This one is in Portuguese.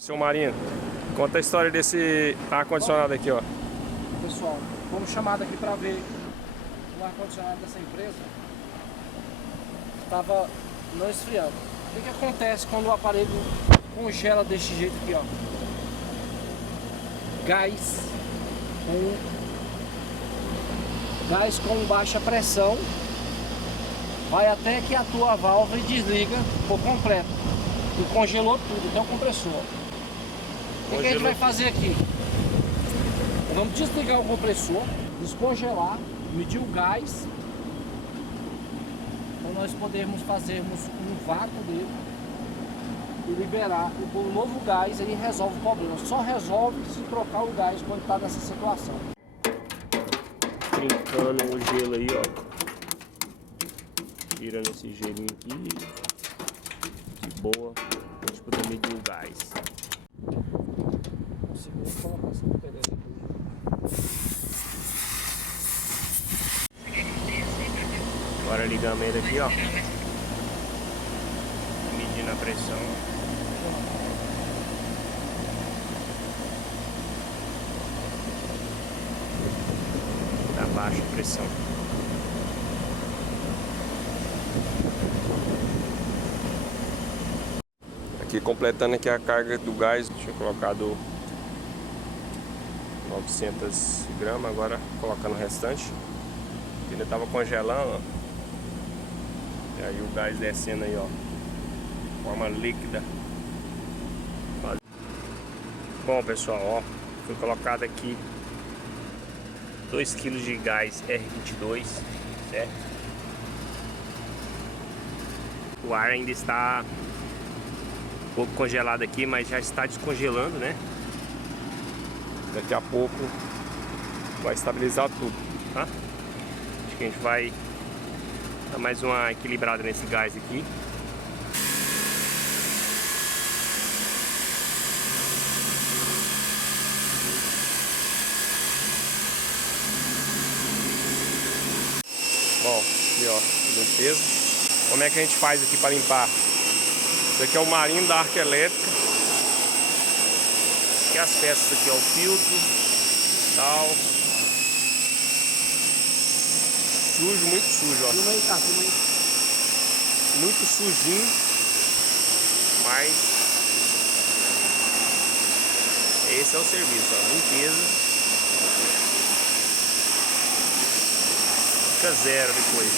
Seu Marino, conta a história desse ar-condicionado aqui, ó. Pessoal, fomos chamados aqui para ver o ar-condicionado dessa empresa. Estava não esfriando. O que acontece quando o aparelho congela desse jeito aqui, ó? Gás com baixa pressão vai até que atua a válvula e desliga por completo. E congelou tudo, até o compressor. O que a gente vai fazer aqui? Vamos desligar o compressor, descongelar, medir o gás, para nós podermos fazermos um vácuo dele e liberar o novo gás. Aí resolve o problema. Só resolve se trocar o gás quando está nessa situação. Trincando o gelo aí, ó. Tirando esse gelinho aqui. De boa. Pra gente poder medir o gás. Agora ligamos ele aqui, ó. Medindo a pressão. Da baixa pressão. Aqui completando aqui a carga do gás, tinha colocado 900 gramas, agora colocando o restante. Ainda estava congelando, ó. E aí o gás descendo aí, ó, forma líquida. Bom, pessoal, ó, foi colocado aqui 2 kg de gás R22, certo? O ar ainda está um pouco congelado aqui, mas já está descongelando, né? Daqui a pouco vai estabilizar tudo, tá? Acho que a gente vai dar mais uma equilibrada nesse gás aqui. Bom, aqui ó, limpeza. Como é que a gente faz aqui para limpar? Isso aqui é o marino da arca elétrica. Aqui as peças aqui, ó, o filtro, tal. Sujo, muito sujo, ó. Filma aí, tá? Filma aí. Muito sujinho, mas esse é o serviço, ó, limpeza. Fica zero depois.